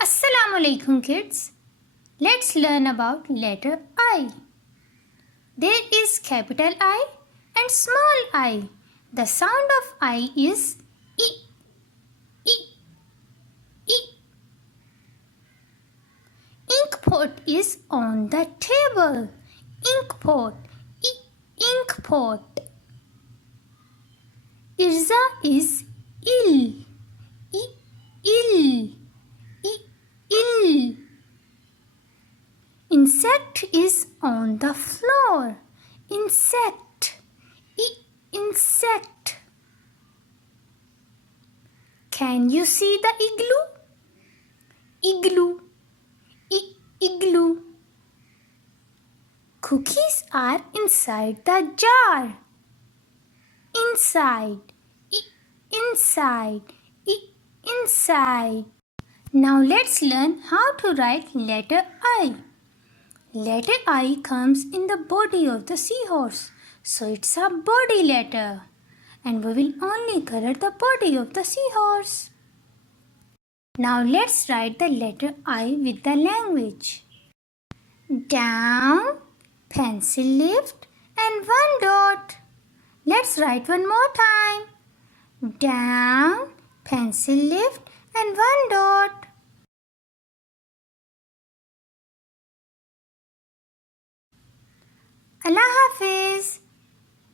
Assalamu alaikum kids. Let's learn about letter I. There is capital I and small I. The sound of I is I, I, I. Ink pot is on the table. Ink pot, I, ink pot. Irza is ill. I, ill, I, ill. Insect is on the floor. Insect, insect. Can you see the igloo? Igloo, igloo. Cookies are inside the jar. Inside, inside, inside. Now let's learn how to write letter I. Letter I comes in the body of the seahorse, so it's a body letter. And we will only color the body of the seahorse. Now let's write the letter I with the language. Down, pencil lift and one dot. Let's write one more time. Down, pencil lift and one dot. Allah Hafiz.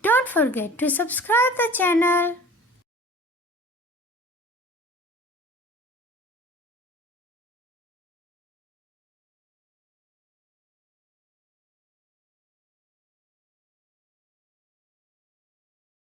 Don't forget to subscribe the channel.